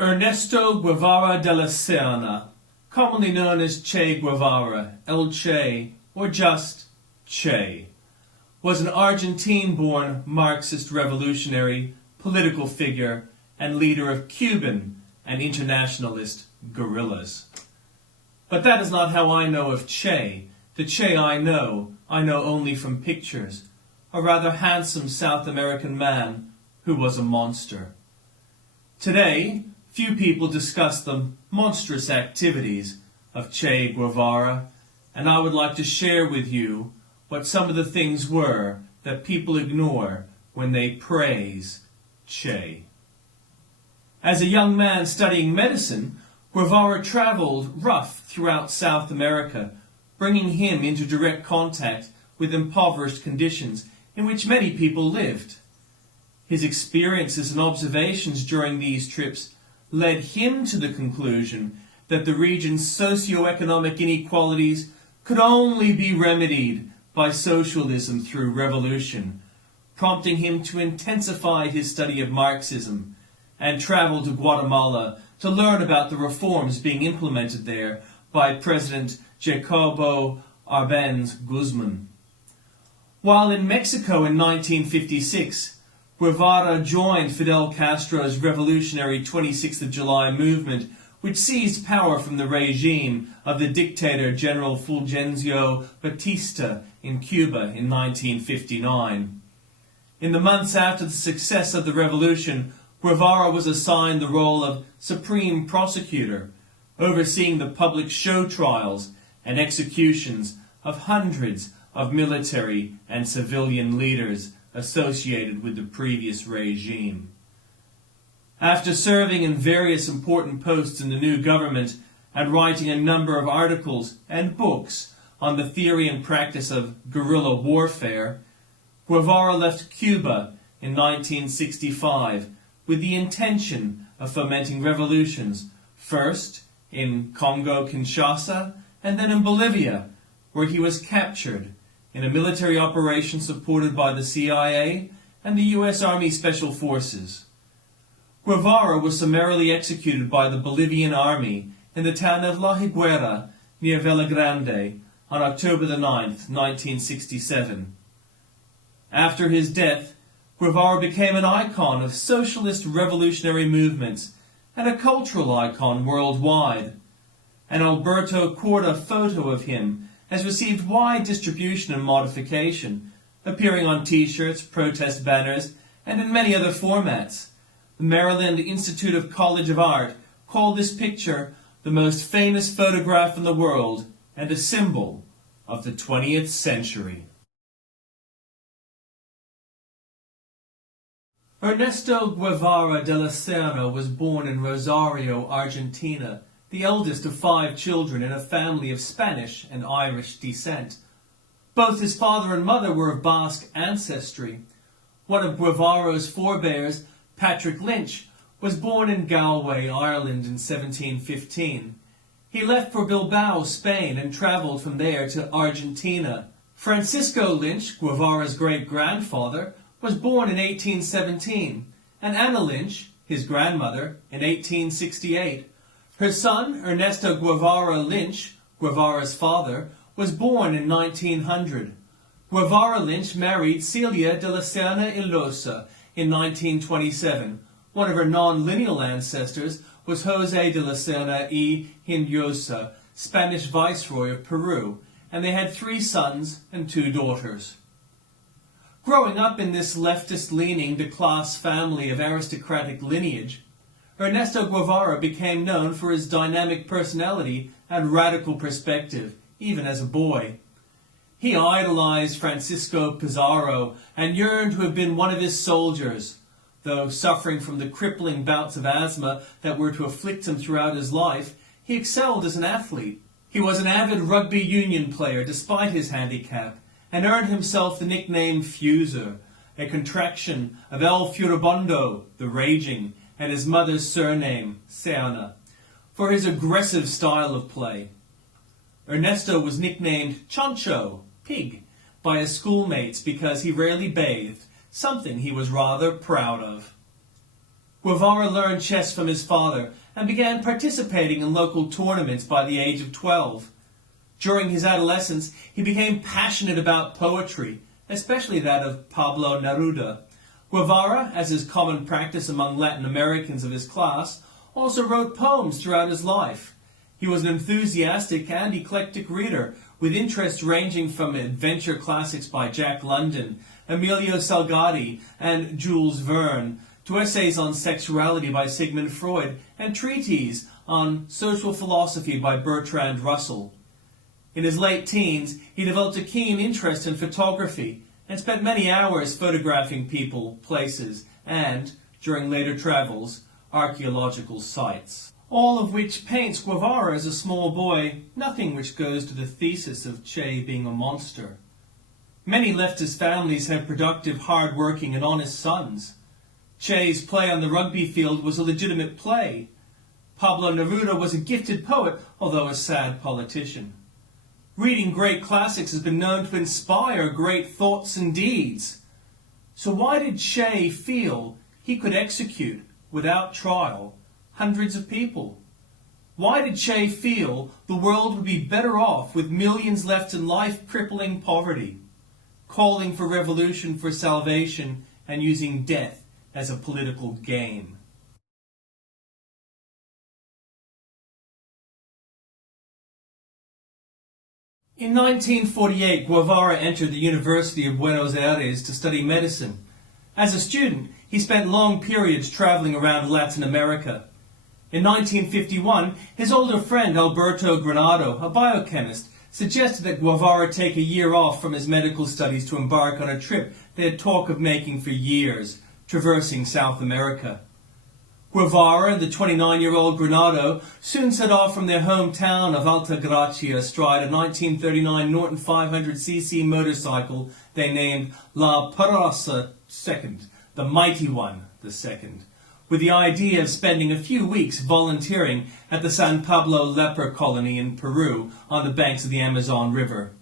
Ernesto Guevara de la Serna, commonly known as Che Guevara, El Che, or just Che, was an Argentine-born Marxist revolutionary, political figure, and leader of Cuban and internationalist guerrillas. But that is not how I know of Che. The Che I know only from pictures, a rather handsome South American man who was a monster. Today, few people discuss the monstrous activities of Che Guevara, and I would like to share with you what some of the things were that people ignore when they praise Che. As a young man studying medicine, Guevara traveled rough throughout South America, bringing him into direct contact with impoverished conditions in which many people lived. His experiences and observations during these trips led him to the conclusion that the region's socio-economic inequalities could only be remedied by socialism through revolution, prompting him to intensify his study of Marxism and travel to Guatemala to learn about the reforms being implemented there by President Jacobo Arbenz Guzman. While in Mexico in 1956, Guevara joined Fidel Castro's revolutionary 26th of July movement, which seized power from the regime of the dictator General Fulgencio Batista in Cuba in 1959. In the months after the success of the revolution, Guevara was assigned the role of Supreme Prosecutor, overseeing the public show trials and executions of hundreds of military and civilian leaders associated with the previous regime. After serving in various important posts in the new government and writing a number of articles and books on the theory and practice of guerrilla warfare, Guevara left Cuba in 1965 with the intention of fomenting revolutions, first in Congo-Kinshasa and then in Bolivia, where he was captured in a military operation supported by the CIA and the U.S. Army Special Forces. Guevara was summarily executed by the Bolivian army in the town of La Higuera near Villa Grande on October the 9th, 1967. After his death, Guevara became an icon of socialist revolutionary movements and a cultural icon worldwide. An Alberto Korda photo of him has received wide distribution and modification, appearing on T-shirts, protest banners, and in many other formats. The Maryland Institute of College of Art called this picture the most famous photograph in the world and a symbol of the 20th century. Ernesto Guevara de la Serna was born in Rosario, Argentina, the eldest of 5 children in a family of Spanish and Irish descent. Both his father and mother were of Basque ancestry. One of Guevara's forebears, Patrick Lynch, was born in Galway, Ireland in 1715. He left for Bilbao, Spain, and traveled from there to Argentina. Francisco Lynch, Guevara's great-grandfather, was born in 1817, and Anna Lynch, his grandmother, in 1868. Her son, Ernesto Guevara Lynch, Guevara's father, was born in 1900. Guevara Lynch married Celia de la Serna Ilosa in 1927. One of her non-lineal ancestors was José de la Serna y Hinojosa, Spanish Viceroy of Peru, and they had 3 sons and 2 daughters. Growing up in this leftist-leaning de-class family of aristocratic lineage, Ernesto Guevara became known for his dynamic personality and radical perspective, even as a boy. He idolized Francisco Pizarro and yearned to have been one of his soldiers. Though suffering from the crippling bouts of asthma that were to afflict him throughout his life, he excelled as an athlete. He was an avid rugby union player despite his handicap, and earned himself the nickname Fuser, a contraction of El Furibundo, the Raging, and his mother's surname, Serna, for his aggressive style of play. Ernesto was nicknamed Chancho, Pig, by his schoolmates because he rarely bathed, something he was rather proud of. Guevara learned chess from his father and began participating in local tournaments by the age of 12. During his adolescence, he became passionate about poetry, especially that of Pablo Neruda. Guevara, as is common practice among Latin Americans of his class, also wrote poems throughout his life. He was an enthusiastic and eclectic reader, with interests ranging from adventure classics by Jack London, Emilio Salgado, and Jules Verne, to essays on sexuality by Sigmund Freud, and treatises on social philosophy by Bertrand Russell. In his late teens, he developed a keen interest in photography and spent many hours photographing people, places, and, during later travels, archaeological sites. All of which paints Guevara as a small boy, nothing which goes to the thesis of Che being a monster. Many leftist families have productive, hard-working and honest sons. Che's play on the rugby field was a legitimate play. Pablo Neruda was a gifted poet, although a sad politician. Reading great classics has been known to inspire great thoughts and deeds. So why did Che feel he could execute, without trial, hundreds of people? Why did Che feel the world would be better off with millions left in life-crippling poverty, calling for revolution for salvation and using death as a political game? In 1948, Guevara entered the University of Buenos Aires to study medicine. As a student, he spent long periods traveling around Latin America. In 1951, his older friend Alberto Granado, a biochemist, suggested that Guevara take a year off from his medical studies to embark on a trip they had talked of making for years, traversing South America. Guevara and the 29-year-old Granado soon set off from their hometown of Altagracia astride a 1939 Norton 500cc motorcycle they named La Poderosa II, the Mighty One II, with the idea of spending a few weeks volunteering at the San Pablo leper colony in Peru on the banks of the Amazon River.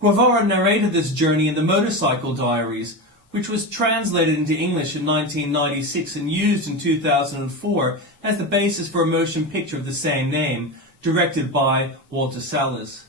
Guevara narrated this journey in the Motorcycle Diaries, which was translated into English in 1996 and used in 2004 as the basis for a motion picture of the same name, directed by Walter Salles.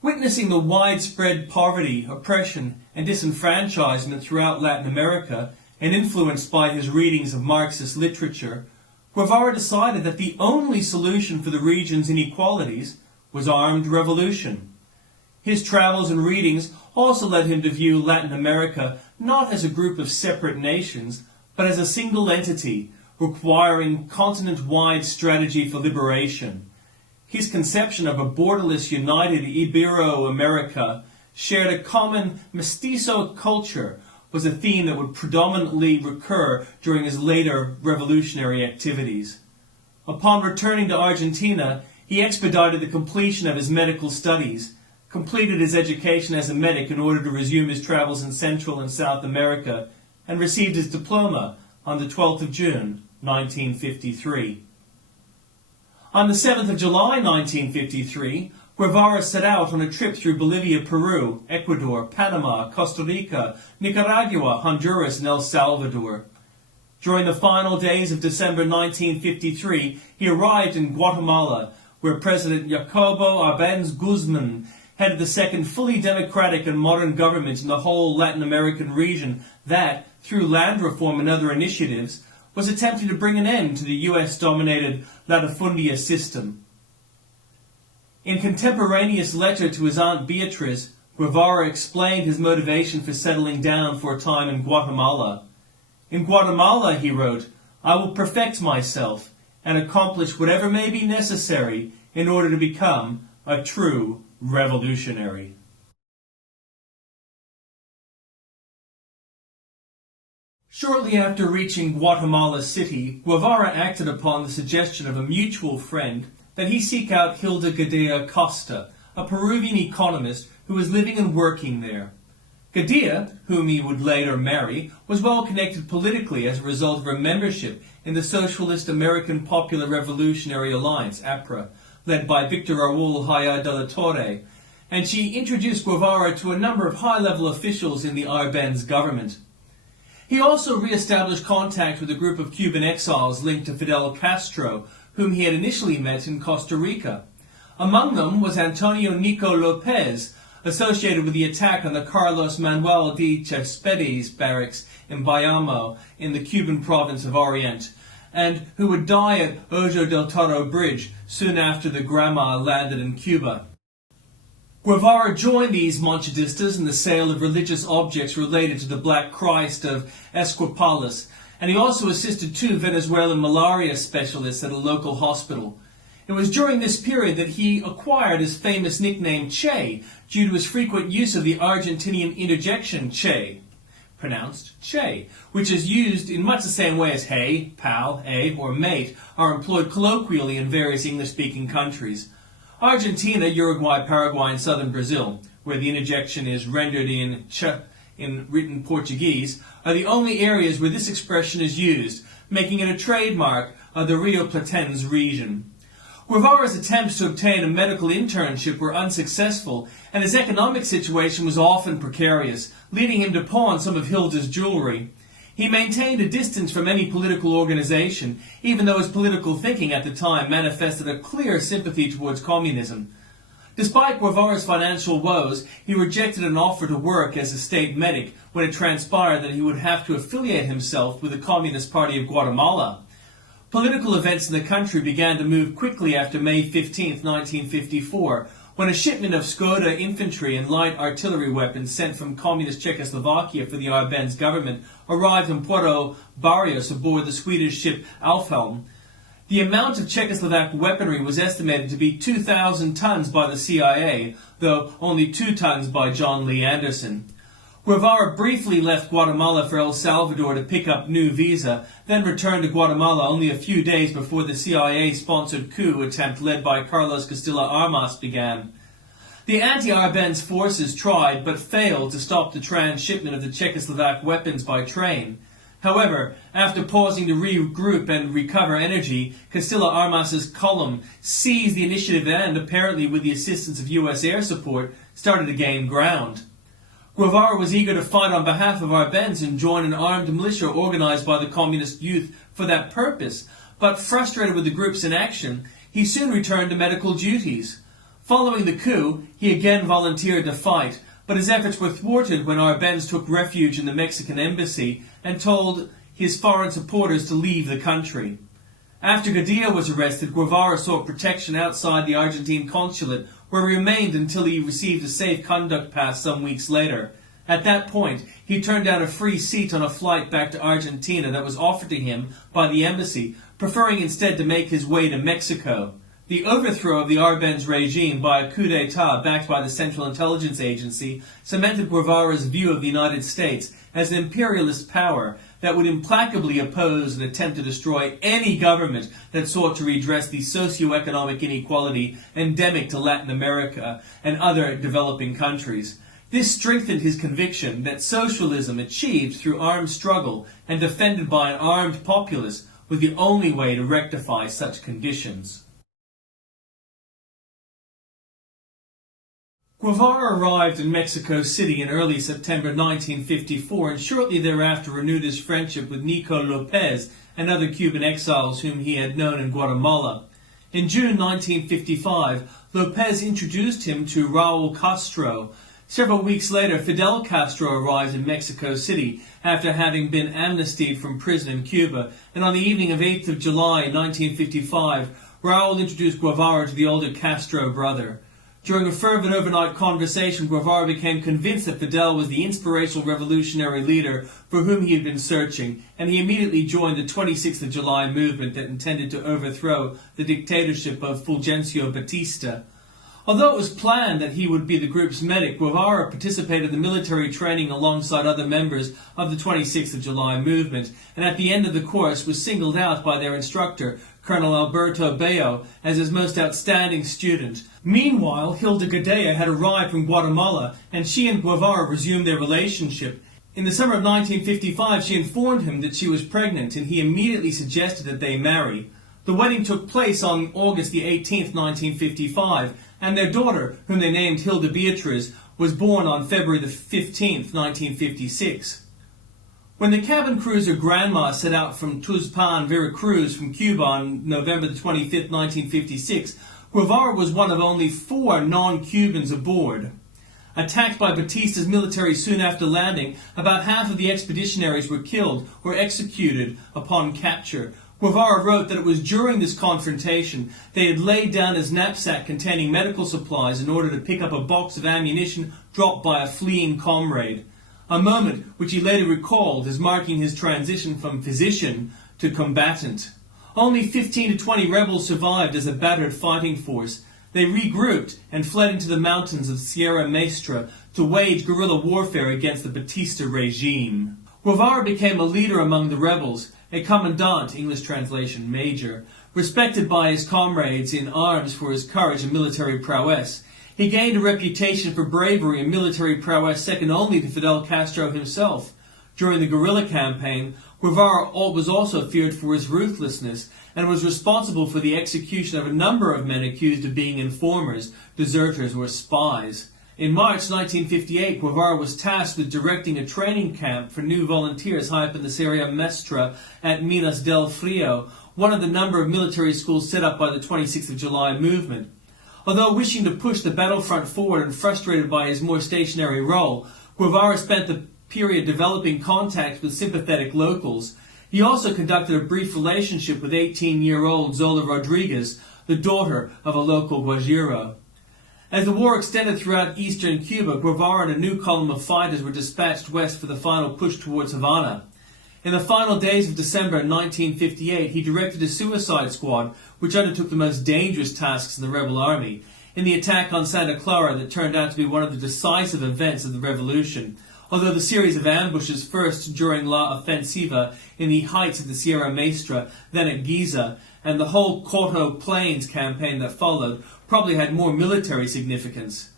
Witnessing the widespread poverty, oppression, and disenfranchisement throughout Latin America, and influenced by his readings of Marxist literature, Guevara decided that the only solution for the region's inequalities was armed revolution. His travels and readings also led him to view Latin America not as a group of separate nations, but as a single entity requiring continent-wide strategy for liberation. His conception of a borderless united Ibero-America shared a common mestizo culture was a theme that would predominantly recur during his later revolutionary activities. Upon returning to Argentina, he expedited the completion of his medical studies, completed his education as a medic in order to resume his travels in Central and South America, and received his diploma on the 12th of June, 1953. On the 7th of July, 1953, Guevara set out on a trip through Bolivia, Peru, Ecuador, Panama, Costa Rica, Nicaragua, Honduras, and El Salvador. During the final days of December 1953, he arrived in Guatemala, where President Jacobo Arbenz Guzman headed the second fully democratic and modern government in the whole Latin American region that, through land reform and other initiatives, was attempting to bring an end to the US-dominated latifundia system. In contemporaneous letter to his Aunt Beatriz, Guevara explained his motivation for settling down for a time in Guatemala. In Guatemala, he wrote, "I will perfect myself and accomplish whatever may be necessary in order to become a true revolutionary." Shortly after reaching Guatemala City, Guevara acted upon the suggestion of a mutual friend that he seek out Hilda Gadea Costa, a Peruvian economist who was living and working there. Gadea, whom he would later marry, was well connected politically as a result of her membership in the Socialist American Popular Revolutionary Alliance, APRA, led by Victor Raúl Haya de la Torre, and she introduced Guevara to a number of high-level officials in the Arbenz government. He also re-established contact with a group of Cuban exiles linked to Fidel Castro, whom he had initially met in Costa Rica. Among them was Antonio Nico Lopez, associated with the attack on the Carlos Manuel de Cespedes barracks in Bayamo in the Cuban province of Oriente, and who would die at Ojo del Toro Bridge soon after the Granma landed in Cuba. Guevara joined these Monchadistas in the sale of religious objects related to the Black Christ of Esquipalas, and he also assisted two Venezuelan malaria specialists at a local hospital. It was during this period that he acquired his famous nickname Che, due to his frequent use of the Argentinian interjection Che, pronounced Che, which is used in much the same way as hey, pal, or mate are employed colloquially in various English-speaking countries. Argentina, Uruguay, Paraguay, and southern Brazil, where the interjection is rendered in che in written Portuguese, are the only areas where this expression is used, making it a trademark of the Rio Platense region. Guevara's attempts to obtain a medical internship were unsuccessful, and his economic situation was often precarious, leading him to pawn some of Hilda's jewelry. He maintained a distance from any political organization, even though his political thinking at the time manifested a clear sympathy towards communism. Despite Guevara's financial woes, he rejected an offer to work as a state medic when it transpired that he would have to affiliate himself with the Communist Party of Guatemala. Political events in the country began to move quickly after May 15, 1954, when a shipment of Skoda infantry and light artillery weapons sent from communist Czechoslovakia for the Arbenz government arrived in Puerto Barrios aboard the Swedish ship Alfhelm. The amount of Czechoslovak weaponry was estimated to be 2,000 tons by the CIA, though only 2 tons by John Lee Anderson. Guevara briefly left Guatemala for El Salvador to pick up new visa, then returned to Guatemala only a few days before the CIA-sponsored coup attempt led by Carlos Castilla Armas began. The anti-Arbenz forces tried but failed to stop the transshipment of the Czechoslovak weapons by train. However, after pausing to regroup and recover energy, Castilla Armas's column seized the initiative and, apparently with the assistance of U.S. air support, started to gain ground. Guevara was eager to fight on behalf of Arbenz and join an armed militia organized by the communist youth for that purpose, but frustrated with the group's inaction, he soon returned to medical duties. Following the coup, he again volunteered to fight, but his efforts were thwarted when Arbenz took refuge in the Mexican embassy and told his foreign supporters to leave the country. After Gadea was arrested, Guevara sought protection outside the Argentine consulate, where he remained until he received a safe conduct pass some weeks later. At that point, he turned down a free seat on a flight back to Argentina that was offered to him by the embassy, preferring instead to make his way to Mexico. The overthrow of the Arbenz regime by a coup d'etat backed by the Central Intelligence Agency cemented Guevara's view of the United States as an imperialist power that would implacably oppose and attempt to destroy any government that sought to redress the socio-economic inequality endemic to Latin America and other developing countries. This strengthened his conviction that socialism achieved through armed struggle and defended by an armed populace was the only way to rectify such conditions. Guevara arrived in Mexico City in early September 1954 and shortly thereafter renewed his friendship with Nico Lopez and other Cuban exiles whom he had known in Guatemala. In June 1955, Lopez introduced him to Raul Castro. Several weeks later, Fidel Castro arrived in Mexico City after having been amnestied from prison in Cuba, and on the evening of 8th of July 1955, Raul introduced Guevara to the older Castro brother. During a fervent overnight conversation, Guevara became convinced that Fidel was the inspirational revolutionary leader for whom he had been searching, and he immediately joined the 26th of July movement that intended to overthrow the dictatorship of Fulgencio Batista. Although it was planned that he would be the group's medic, Guevara participated in the military training alongside other members of the 26th of July movement, and at the end of the course was singled out by their instructor, Colonel Alberto Bello, as his most outstanding student. Meanwhile, Hilda Gadea had arrived from Guatemala, and she and Guevara resumed their relationship. In the summer of 1955, she informed him that she was pregnant, and he immediately suggested that they marry. The wedding took place on August the 18th, 1955, and their daughter, whom they named Hilda Beatriz, was born on February the 15th, 1956. When the cabin cruiser Granma set out from Tuzpan, Veracruz, from Cuba on November the 25th, 1956, Guevara was one of only 4 non-Cubans aboard. Attacked by Batista's military soon after landing, about half of the expeditionaries were killed or executed upon capture. Guevara wrote that it was during this confrontation they had laid down his knapsack containing medical supplies in order to pick up a box of ammunition dropped by a fleeing comrade, a moment which he later recalled as marking his transition from physician to combatant. Only 15 to 20 rebels survived as a battered fighting force. They regrouped and fled into the mountains of Sierra Maestra to wage guerrilla warfare against the Batista regime. Guevara became a leader among the rebels, a commandant, English translation, major, respected by his comrades in arms for his courage and military prowess. He gained a reputation for bravery and military prowess second only to Fidel Castro himself. During the guerrilla campaign, Guevara was also feared for his ruthlessness and was responsible for the execution of a number of men accused of being informers, deserters, or spies. In March 1958, Guevara was tasked with directing a training camp for new volunteers high up in the Sierra Maestra at Minas del Frio, one of the number of military schools set up by the 26th of July movement. Although wishing to push the battlefront forward and frustrated by his more stationary role, Guevara spent the period developing contacts with sympathetic locals. He also conducted a brief relationship with 18-year-old Zola Rodriguez, the daughter of a local Guajiro. As the war extended throughout eastern Cuba, Guevara and a new column of fighters were dispatched west for the final push towards Havana. In the final days of December 1958, he directed a suicide squad which undertook the most dangerous tasks in the rebel army, in the attack on Santa Clara that turned out to be one of the decisive events of the revolution. Although the series of ambushes, first during La Ofensiva in the heights of the Sierra Maestra, then at Giza, and the whole Coto Plains campaign that followed, probably had more military significance.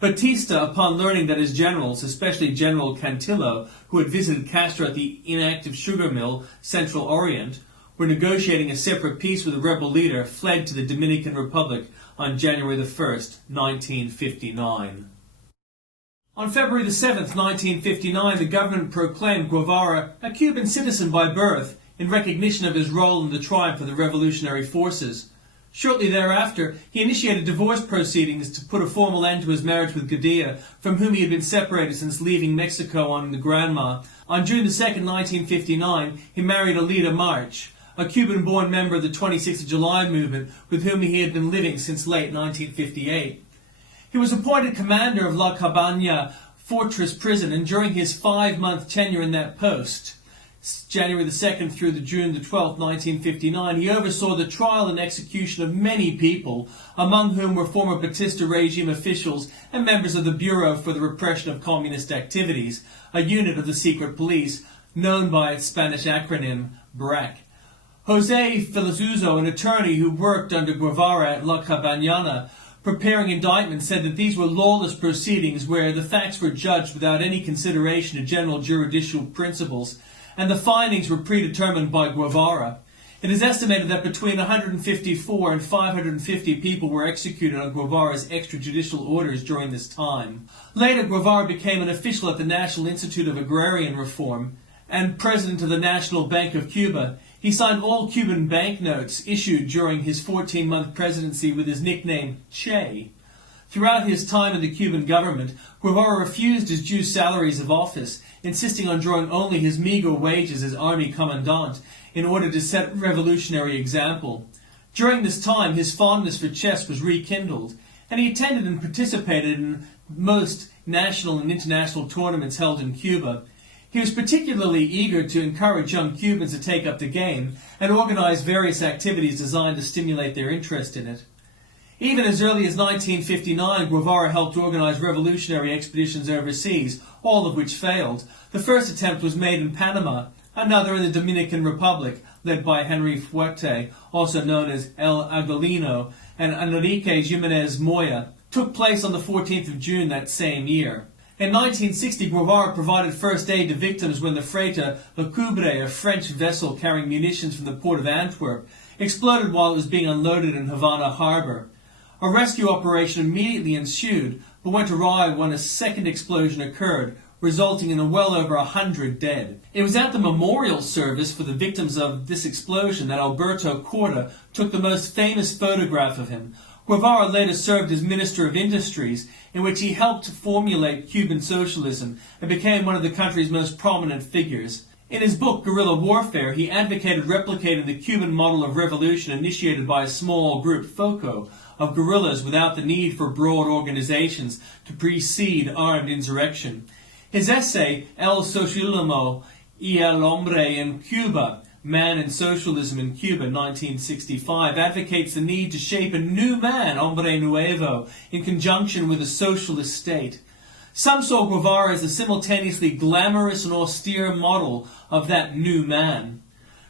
Batista, upon learning that his generals, especially General Cantillo, who had visited Castro at the inactive sugar mill, Central Orient, were negotiating a separate peace with the rebel leader, fled to the Dominican Republic on January the 1st, 1959. On February the 7th, 1959, the government proclaimed Guevara a Cuban citizen by birth in recognition of his role in the triumph of the revolutionary forces. Shortly thereafter, he initiated divorce proceedings to put a formal end to his marriage with Gadea, from whom he had been separated since leaving Mexico on the Granma. On June the 2nd, 1959, he married Alida March, a Cuban-born member of the 26th of July movement with whom he had been living since late 1958. He was appointed commander of La Cabana Fortress Prison, and during his 5-month tenure in that post, January the 2nd through the June the 12th, 1959, he oversaw the trial and execution of many people, among whom were former Batista regime officials and members of the Bureau for the Repression of Communist Activities, a unit of the secret police known by its Spanish acronym BRAC. Jose Filasuzo, an attorney who worked under Guevara at La Cabana, preparing indictments, said that these were lawless proceedings where the facts were judged without any consideration of general juridical principles, and the findings were predetermined by Guevara. It is estimated that between 154 and 550 people were executed on Guevara's extrajudicial orders during this time. Later, Guevara became an official at the National Institute of Agrarian Reform and president of the National Bank of Cuba. He signed all Cuban banknotes issued during his 14-month presidency with his nickname Che. Throughout his time in the Cuban government, Guevara refused his due salaries of office, insisting on drawing only his meager wages as army commandant in order to set a revolutionary example. During this time, his fondness for chess was rekindled, and he attended and participated in most national and international tournaments held in Cuba. He was particularly eager to encourage young Cubans to take up the game and organize various activities designed to stimulate their interest in it. Even as early as 1959, Guevara helped organize revolutionary expeditions overseas, all of which failed. The first attempt was made in Panama, another in the Dominican Republic, led by Henry Fuerte, also known as El Agolino, and Enrique Jimenez Moya, took place on the 14th of June that same year. In 1960, Guevara provided first aid to victims when the freighter Le Coubre, a French vessel carrying munitions from the port of Antwerp, exploded while it was being unloaded in Havana harbor. A rescue operation immediately ensued, but went awry when a second explosion occurred, resulting in well over 100 dead. It was at the memorial service for the victims of this explosion that Alberto Corda took the most famous photograph of him. Guevara later served as Minister of Industries, in which he helped formulate Cuban socialism and became one of the country's most prominent figures. In his book, Guerrilla Warfare, he advocated replicating the Cuban model of revolution initiated by a small group, FOCO, of guerrillas without the need for broad organizations to precede armed insurrection. His essay, El Socialismo y el Hombre en Cuba, Man and Socialism in Cuba, 1965, advocates the need to shape a new man, hombre nuevo, in conjunction with a socialist state. Some saw Guevara as a simultaneously glamorous and austere model of that new man.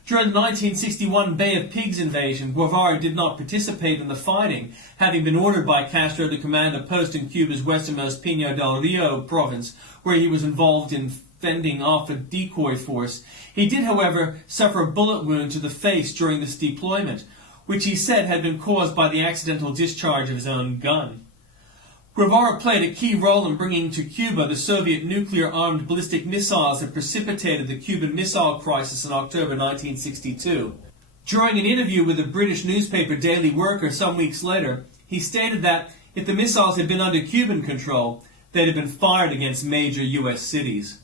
During the 1961 Bay of Pigs invasion, Guevara did not participate in the fighting, having been ordered by Castro to command a post in Cuba's westernmost Pinar del Rio province, where he was involved in fending off a decoy force. He did, however, suffer a bullet wound to the face during this deployment, which he said had been caused by the accidental discharge of his own gun. Guevara played a key role in bringing to Cuba the Soviet nuclear-armed ballistic missiles that precipitated the Cuban Missile Crisis in October 1962. During an interview with the British newspaper Daily Worker some weeks later, he stated that if the missiles had been under Cuban control, they'd have been fired against major U.S. cities.